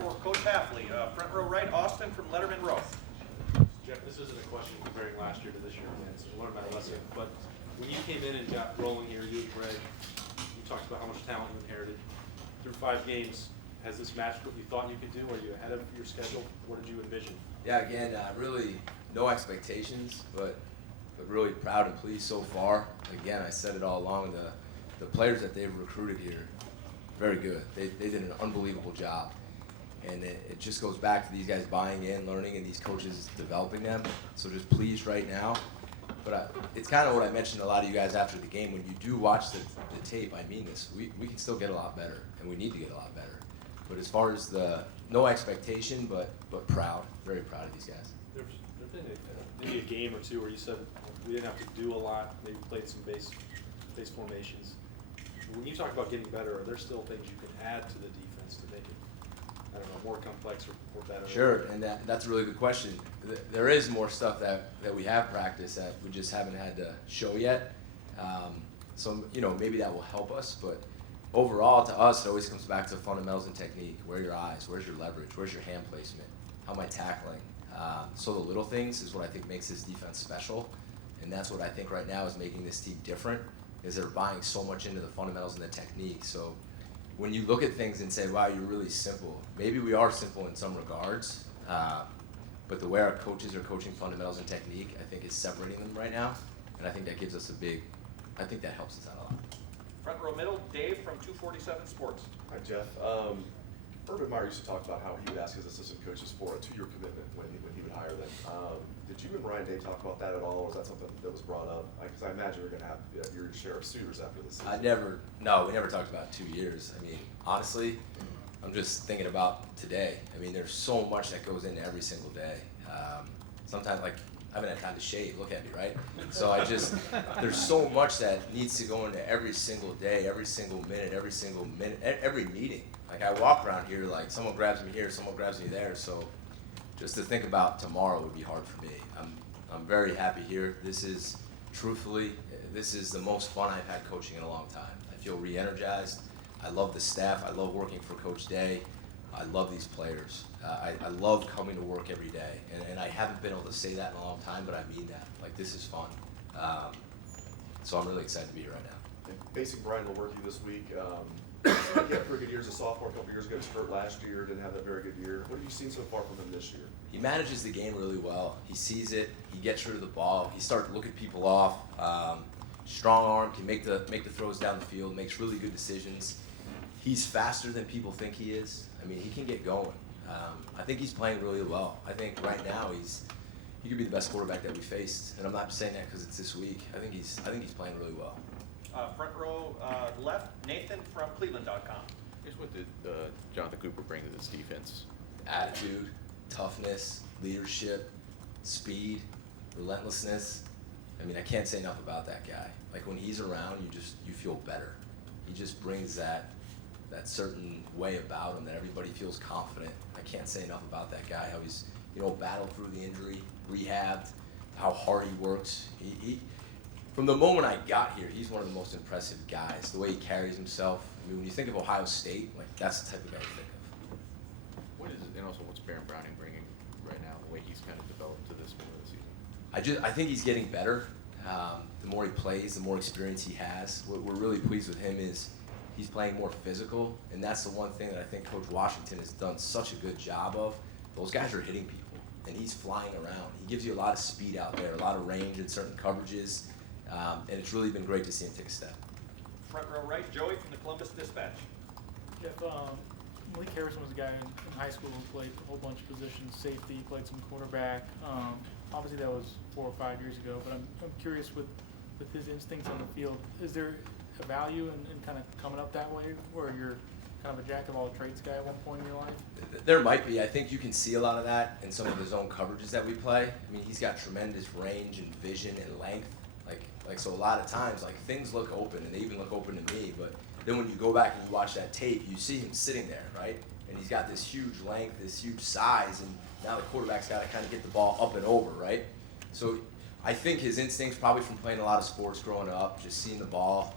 for Coach Hafley. Front row right, Austin from Letterman Row. Jeff, this isn't a question comparing last year to this year, man, so learn my lesson. But when you came in and got rolling here, you and Greg, you talked about how much talent you inherited. Through 5 games, has this matched what you thought you could do? Are you ahead of your schedule? What did you envision? Yeah, again, really no expectations, but really proud and pleased so far. Again, I said it all along, the players that they've recruited here, very good. They did an unbelievable job. And it just goes back to these guys buying in, learning, and these coaches developing them. So just pleased right now. But it's kind of what I mentioned to a lot of you guys after the game. When you do watch the tape, I mean this, we can still get a lot better, and we need to get a lot better. But as far as no expectation, but proud, very proud of these guys. There's been maybe a game or two where you said we didn't have to do a lot, maybe played some base formations. When you talk about getting better, are there still things you can add to the defense to make it, I don't know, more complex or better? Sure, and that's a really good question. There is more stuff that we have practiced that we just haven't had to show yet. So, maybe that will help us, but overall, to us, it always comes back to fundamentals and technique. Where are your eyes? Where's your leverage? Where's your hand placement? How am I tackling? So the little things is what I think makes this defense special, and that's what I think right now is making this team different, is they're buying so much into the fundamentals and the technique. So when you look at things and say, wow, you're really simple, maybe we are simple in some regards, but the way our coaches are coaching fundamentals and technique, I think is separating them right now, and I think that gives us I think that helps us out a lot. Front row middle, Dave from 247 Sports. Hi, Jeff. Urban Meyer used to talk about how he would ask his assistant coaches for a 2-year commitment when he would hire them. Did you and Ryan Day talk about that at all, or was that something that was brought up? Because I imagine you're going to have your share of suitors after this season. We never talked about 2 years. I mean, honestly, I'm just thinking about today. I mean, there's so much that goes into every single day. Sometimes, I haven't had time to shave, look at me, right? So there's so much that needs to go into every single day, every single minute, every meeting. Like, I walk around here, like, someone grabs me here, someone grabs me there, so just to think about tomorrow would be hard for me. I'm very happy here. Truthfully, this is the most fun I've had coaching in a long time. I feel re-energized. I love the staff. I love working for Coach Day. I love these players. I love coming to work every day, and I haven't been able to say that in a long time, but I mean that. Like, this is fun. So I'm really excited to be here right now. Facing Brian Lewerke this week, he had pretty good years as a sophomore a couple years ago. He was hurt last year, didn't have that very good year. What have you seen so far from him this year? He manages the game really well. He sees it. He gets rid of the ball. He starts looking people off. Strong arm, can make the throws down the field, makes really good decisions. He's faster than people think he is. I mean, he can get going. I think he's playing really well. I think right now he could be the best quarterback that we faced, and I'm not just saying that because it's this week. I think he's playing really well. Front row left, Nathan from Cleveland.com. Here's what did Jonathan Cooper bring to this defense? Attitude, toughness, leadership, speed, relentlessness. I mean, I can't say enough about that guy. Like, when he's around, you feel better. He just brings that certain way about him that everybody feels confident. I can't say enough about that guy, how he's, battled through the injury, rehabbed, how hard he works. He from the moment I got here, he's one of the most impressive guys, the way he carries himself. I mean, when you think of Ohio State, like, that's the type of guy you think of. And also what's Baron Browning bringing right now, the way he's kind of developed to this point of the season? I think he's getting better. The more he plays, the more experience he has. What we're really pleased with him is he's playing more physical, and that's the one thing that I think Coach Washington has done such a good job of. Those guys are hitting people, and he's flying around. He gives you a lot of speed out there, a lot of range in certain coverages, and it's really been great to see him take a step. Front row right, Joey from the Columbus Dispatch. Jeff, Malik Harrison was a guy in high school who played a whole bunch of positions, safety, played some quarterback. Obviously that was 4 or 5 years ago, but I'm curious with his instincts on the field, is there a value in kind of coming up that way where you're kind of a jack of all trades guy at one point in your life? There might be. I think you can see a lot of that in some of the zone coverages that we play. I mean, he's got tremendous range and vision and length. Like so a lot of times, like, things look open, and they even look open to me, but then when you go back and you watch that tape, you see him sitting there, right? And he's got this huge length, this huge size, and now the quarterback's got to kind of get the ball up and over, right? So I think his instincts, probably from playing a lot of sports growing up, just seeing the ball.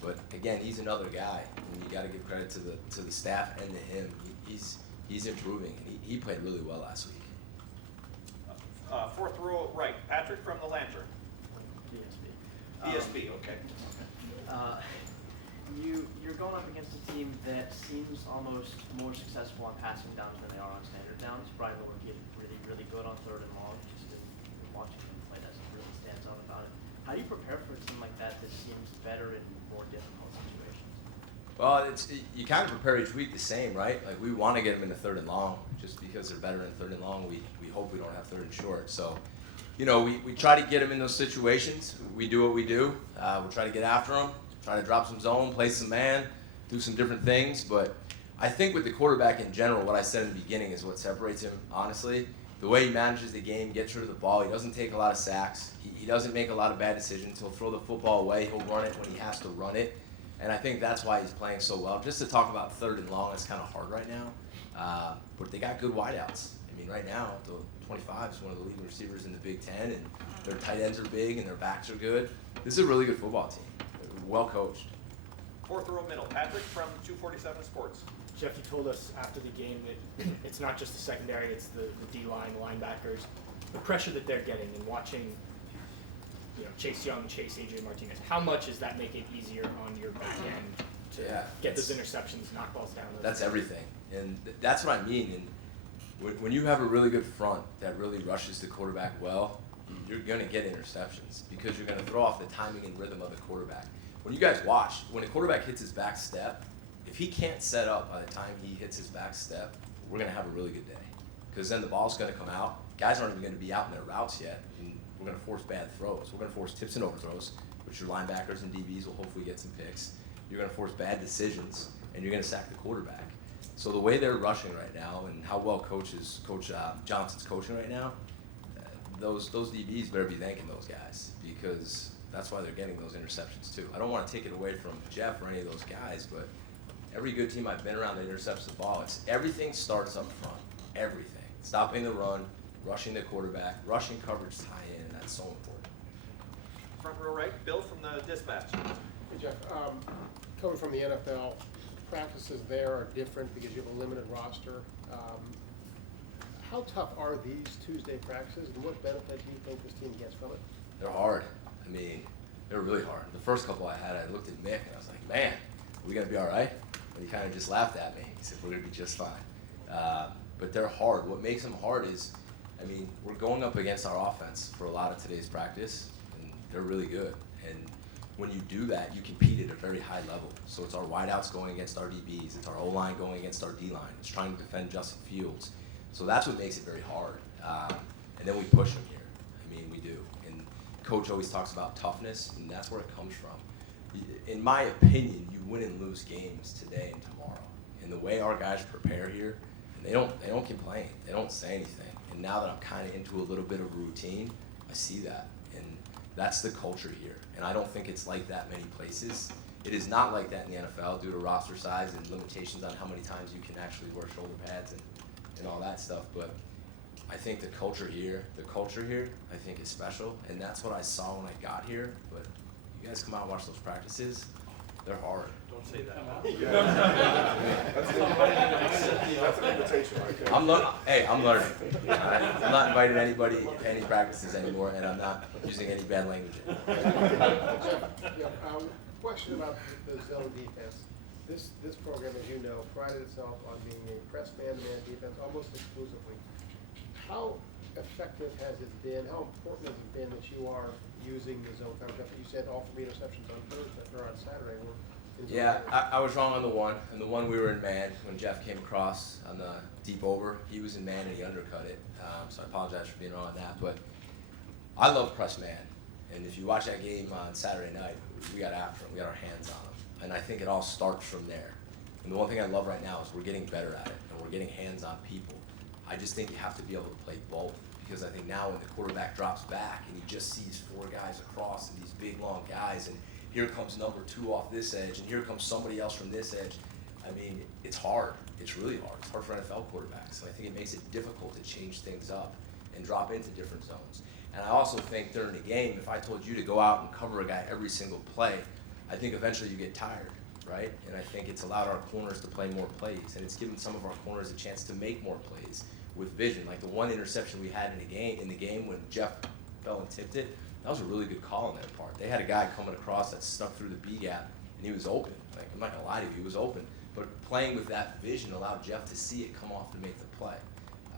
But again, he's another guy, and you got to give credit to the staff and to him. he's improving. He played really well last week. Fourth row right, Patrick from the Lantern. DSB. DSB, okay. You're going up against a team that seems almost more successful on passing downs than they are on standard downs. Brian Miller is really, really good on third and long. Just in watching him play, that really stands out about it. How do you prepare for a team like that seems better in more difficult situations? Well, you kind of prepare each week the same, right? Like we want to get them into third and long, just because they're better in third and long. We hope we don't have third and short. So, you know, we try to get them in those situations. We do what we do. We try to get after them, try to drop some zone, play some man, do some different things. But I think with the quarterback in general, what I said in the beginning is what separates him, honestly. The way he manages the game, gets rid of the ball. He doesn't take a lot of sacks. He doesn't make a lot of bad decisions. He'll throw the football away. He'll run it when he has to run it. And I think that's why he's playing so well. Just to talk about third and long, it's kind of hard right now. But they got good wideouts. I mean, right now, the 25 is one of the leading receivers in the Big Ten, and their tight ends are big and their backs are good. This is a really good football team. Well coached. Fourth row middle, Patrick from 247 Sports. Jeff, you told us after the game that it's not just the secondary, it's the D-line, linebackers, the pressure that they're getting and watching, you know, Chase Young, Chase A.J. Martinez. How much does that make it easier on your back end to get those interceptions, knock balls down? That's everything. And that's what I mean. And when you have a really good front that really rushes the quarterback well, you're going to get interceptions because you're going to throw off the timing and rhythm of the quarterback. When you guys watch, when a quarterback hits his back step, if he can't set up by the time he hits his back step, we're going to have a really good day. Because then the ball's going to come out. Guys aren't even going to be out in their routes yet. And we're going to force bad throws. We're going to force tips and overthrows, which your linebackers and DBs will hopefully get some picks. You're going to force bad decisions, and you're going to sack the quarterback. So the way they're rushing right now and how well Coach Johnson's coaching right now, those DBs better be thanking those guys because that's why they're getting those interceptions too. I don't want to take it away from Jeff or any of those guys, but every good team I've been around that intercepts the ball, everything starts up front. Everything. Stopping the run, rushing the quarterback, rushing coverage tie in, and that's so important. Front row right, Bill from the Dispatch. Hey Jeff, coming from the NFL, practices there are different because you have a limited roster. How tough are these Tuesday practices, and what benefit do you think this team gets from it? They're hard. I mean, they're really hard. The first couple I had, I looked at Mick and I was like, man, are we going to be all right? And he kind of just laughed at me. He said, we're going to be just fine. But they're hard. What makes them hard is, I mean, we're going up against our offense for a lot of today's practice, and they're really good. And when you do that, you compete at a very high level. So it's our wideouts going against our DBs. It's our O-line going against our D-line. It's trying to defend Justin Fields. So that's what makes it very hard. And then we push them here. I mean, we do. And Coach always talks about toughness, and that's where it comes from. In my opinion, you win and lose games today and tomorrow. And the way our guys prepare here, and they don't complain. They don't say anything. And now that I'm kind of into a little bit of routine, I see that. And that's the culture here. And I don't think it's like that many places. It is not like that in the NFL due to roster size and limitations on how many times you can actually wear shoulder pads and all that stuff. But I think the culture here, I think is special. And that's what I saw when I got here. But you guys come out and watch those practices, they're hard. Don't say that. That's an invitation right there. I'm learning. I'm not inviting anybody to any practices anymore, and I'm not using any bad language. Question about the zone defense. This program, as you know, prided itself on being a press man-to-man defense almost exclusively. How effective has it been? How important has it been that you are using the zone coverage? You said all 3 interceptions on Thursday or on Saturday were in zone Yeah, coverage. I was wrong on the one. And the one we were in man when Jeff came across on the deep over. He was in man and he undercut it. So I apologize for being wrong on that. But I love press man. And if you watch that game on Saturday night, we got after him. We got our hands on him. And I think it all starts from there. And the one thing I love right now is we're getting better at it and we're getting hands on people. I just think you have to be able to play both because I think now when the quarterback drops back and he just sees 4 guys across and these big long guys and here comes number 2 off this edge and here comes somebody else from this edge. I mean, it's hard. It's really hard. It's hard for NFL quarterbacks. So I think it makes it difficult to change things up and drop into different zones. And I also think during the game, if I told you to go out and cover a guy every single play, I think eventually you get tired, right? And I think it's allowed our corners to play more plays, and it's given some of our corners a chance to make more plays with vision. Like the one interception we had in the game when Jeff fell and tipped it, that was a really good call on their part. They had a guy coming across that snuck through the B gap, and he was open. Like, I'm not gonna lie to you, he was open. But playing with that vision allowed Jeff to see it come off and make the play.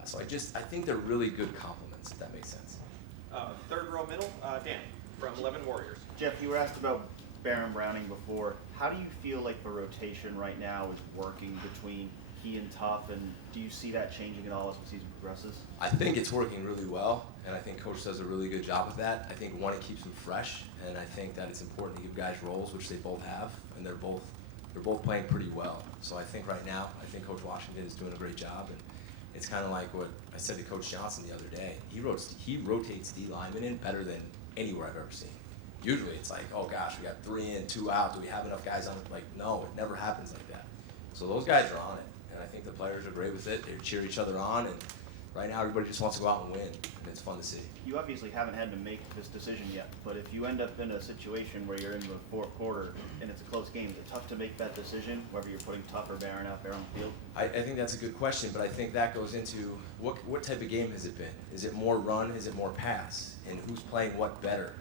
So I think they're really good compliments, if that makes sense. Third row middle, Dan from 11 Warriors. Jeff, you were asked about Baron Browning before. How do you feel like the rotation right now is working between he and Tough, and do you see that changing at all as the season progresses? I think it's working really well, and I think Coach does a really good job with that. I think, one, it keeps them fresh, and I think that it's important to give guys roles, which they both have, and they're both playing pretty well. So I think right now, I think Coach Washington is doing a great job, and it's kind of like what I said to Coach Johnson the other day. He rotates D linemen in better than anywhere I've ever seen. Usually it's like, oh gosh, we got 3 in, 2 out. Do we have enough guys on it? Like, no, it never happens like that. So those guys are on it, and I think the players are great with it. They cheer each other on, and right now everybody just wants to go out and win, and it's fun to see. You obviously haven't had to make this decision yet, but if you end up in a situation where you're in the fourth quarter and it's a close game, is it tough to make that decision, whether you're putting Tough or Baron out there on the field? I think that's a good question, but I think that goes into what type of game has it been? Is it more run? Is it more pass? And who's playing what better?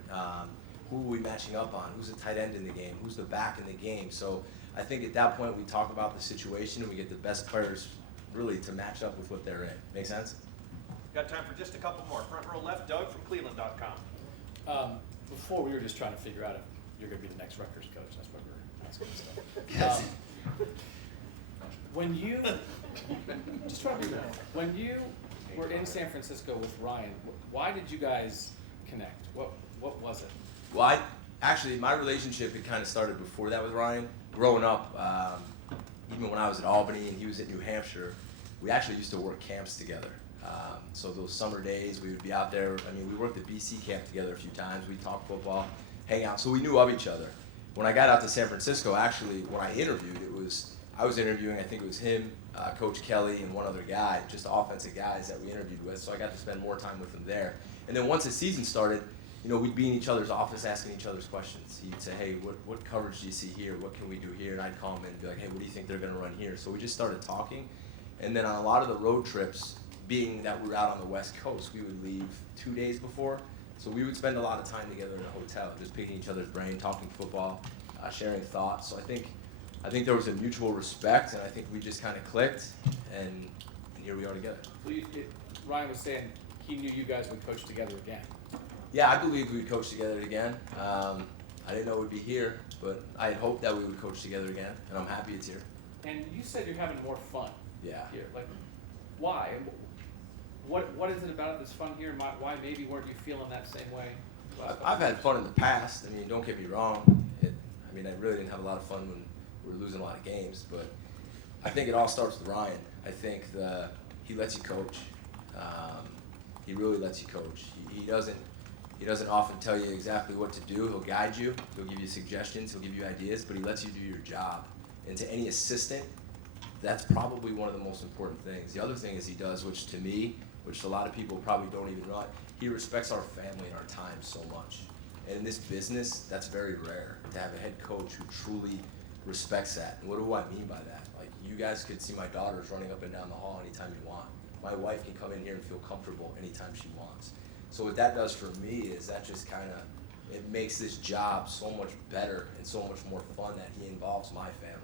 Who are we matching up on? Who's the tight end in the game? Who's the back in the game? So I think at that point we talk about the situation and we get the best players really to match up with what they're in. Make sense? Got time for just a couple more. Front row left, Doug from Cleveland.com. Before, we were just trying to figure out if you're going to be the next Rutgers coach. That's what we're asking stuff. When you, just trying to figure out, when you were in San Francisco with Ryan, why did you guys connect? What was it? Well, actually, my relationship had kind of started before that with Ryan. Growing up, even when I was at Albany and he was at New Hampshire, we actually used to work camps together. So those summer days, we would be out there. I mean, we worked at BC camp together a few times. We'd talk football, hang out. So we knew of each other. When I got out to San Francisco, actually, when I interviewed, I was interviewing, I think it was him, Coach Kelly, and one other guy, just offensive guys that we interviewed with. So I got to spend more time with them there. And then once the season started, you know, we'd be in each other's office asking each other's questions. He'd say, hey, what coverage do you see here? What can we do here? And I'd call him in and be like, hey, what do you think they're going to run here? So we just started talking. And then on a lot of the road trips, being that we were out on the West Coast, we would leave 2 days before. So we would spend a lot of time together in a hotel, just picking each other's brain, talking football, sharing thoughts. So I think there was a mutual respect, and I think we just kind of clicked, and here we are together. So Ryan was saying he knew you guys would coach together again. Yeah, I believed we'd coach together again. I didn't know we'd be here, but I had hoped that we would coach together again, and I'm happy it's here. And you said you're having more fun. Yeah. Here, like, why? What is it about it that's fun here? Why maybe weren't you feeling that same way? I've had fun in the past. I mean, don't get me wrong. I really didn't have a lot of fun when we were losing a lot of games, but I think it all starts with Ryan. I think he lets you coach. He really lets you coach. He doesn't often tell you exactly what to do. He'll guide you. He'll give you suggestions. He'll give you ideas, but he lets you do your job. And to any assistant, that's probably one of the most important things. The other thing is he does, which to me, which a lot of people probably don't even know, he respects our family and our time so much. And in this business, that's very rare to have a head coach who truly respects that. And what do I mean by that? Like, you guys could see my daughters running up and down the hall anytime you want. My wife can come in here and feel comfortable anytime she wants. So what that does for me is that just kind of, it makes this job so much better and so much more fun that he involves my family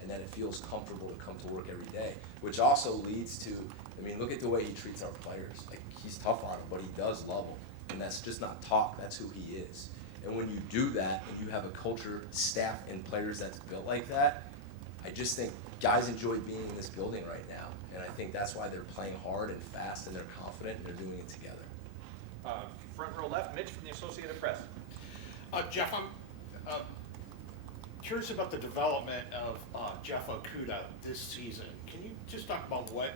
and that it feels comfortable to come to work every day, which also leads to, I mean, look at the way he treats our players. Like, he's tough on them, but he does love them. And that's just not talk, that's who he is. And when you do that and you have a culture, staff, and players that's built like that, I just think guys enjoy being in this building right now. And I think that's why they're playing hard and fast and they're confident and they're doing it together. Front row left, Mitch from the Associated Press. Jeff, I'm curious about the development of Jeff Okudah this season. Can you just talk about what,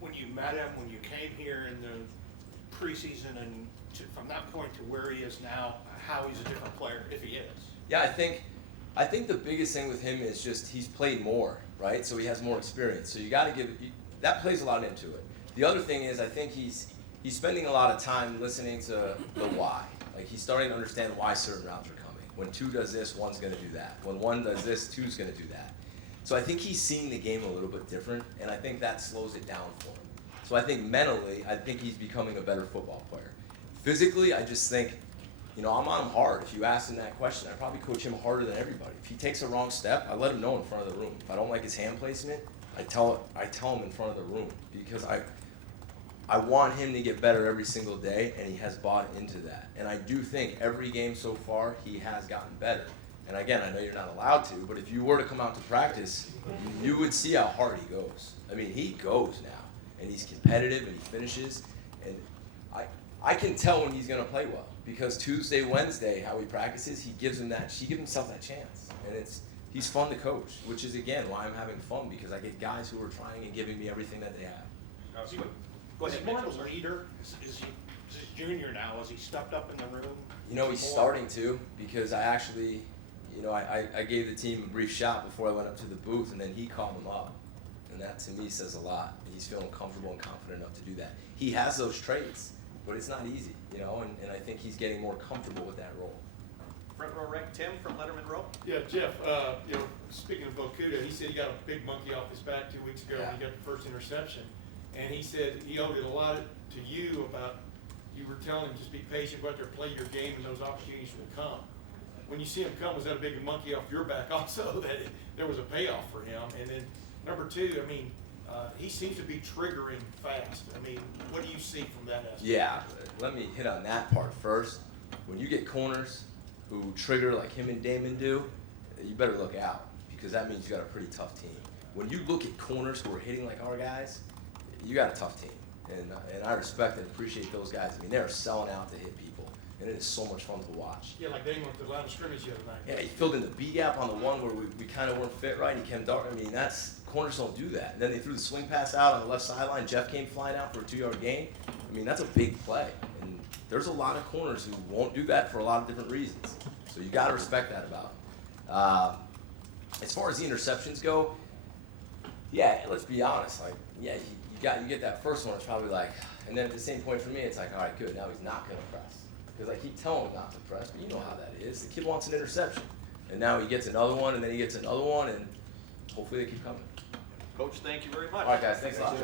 when you met him, when you came here in the preseason, and from that point to where he is now, how he's a different player, if he is? Yeah, I think the biggest thing with him is just he's played more, right? So he has more experience. So you got to that plays a lot into it. The other thing is I think he's spending a lot of time listening to the why. Like, he's starting to understand why certain routes are coming. When 2 does this, 1's gonna do that. When 1 does this, 2's gonna do that. So I think he's seeing the game a little bit different, and I think that slows it down for him. So I think mentally, I think he's becoming a better football player. Physically, I just think, I'm on him hard. If you ask him that question, I probably coach him harder than everybody. If he takes a wrong step, I let him know in front of the room. If I don't like his hand placement, I tell him in front of the room, because I want him to get better every single day, and he has bought into that. And I do think every game so far, he has gotten better. And again, I know you're not allowed to, but if you were to come out to practice, you would see how hard he goes. I mean, he goes now, and he's competitive, and he finishes. And I can tell when he's going to play well, because Tuesday, Wednesday, how he practices, he gives himself that chance. And he's fun to coach, which is, again, why I'm having fun, because I get guys who are trying and giving me everything that they have. Go Is ahead, he more Mitchell. of a leader? Is he junior now? Has he stepped up in the room? He's starting to, because I actually, I gave the team a brief shot before I went up to the booth, and then he called him up. And that, to me, says a lot. He's feeling comfortable and confident enough to do that. He has those traits, but it's not easy, and I think he's getting more comfortable with that role. Front row right, Tim from Letterman Row. Yeah, Jeff, speaking of Bokuda, he said he got a big monkey off his back 2 weeks ago when he got the first interception. And he said he owed it a lot to you about, you were telling him just be patient, go out there, play your game, and those opportunities will come. When you see him come, was that a big monkey off your back also, that there was a payoff for him? And then number two, he seems to be triggering fast. What do you see from that aspect? Yeah, let me hit on that part first. When you get corners who trigger like him and Damon do, you better look out, because that means you got a pretty tough team. When you look at corners who are hitting like our guys, you got a tough team, and I respect and appreciate those guys. They're selling out to hit people, and it is so much fun to watch. Yeah, like Damon with the line of scrimmage the other night. Yeah, he filled in the B gap on the one where we kind of weren't fit right. He came dark. Corners don't do that. And then they threw the swing pass out on the left sideline. Jeff came flying out for a 2-yard gain. That's a big play, and there's a lot of corners who won't do that for a lot of different reasons. So you got to respect that about him. As far as the interceptions go, yeah, let's be honest. You get that first one, it's probably like, and then at the same point for me, it's like, all right, good, now he's not going to press. Because I keep telling him not to press, but you know how that is. The kid wants an interception. And now he gets another one, and then he gets another one, and hopefully they keep coming. Coach, thank you very much. All right, guys, thanks a lot.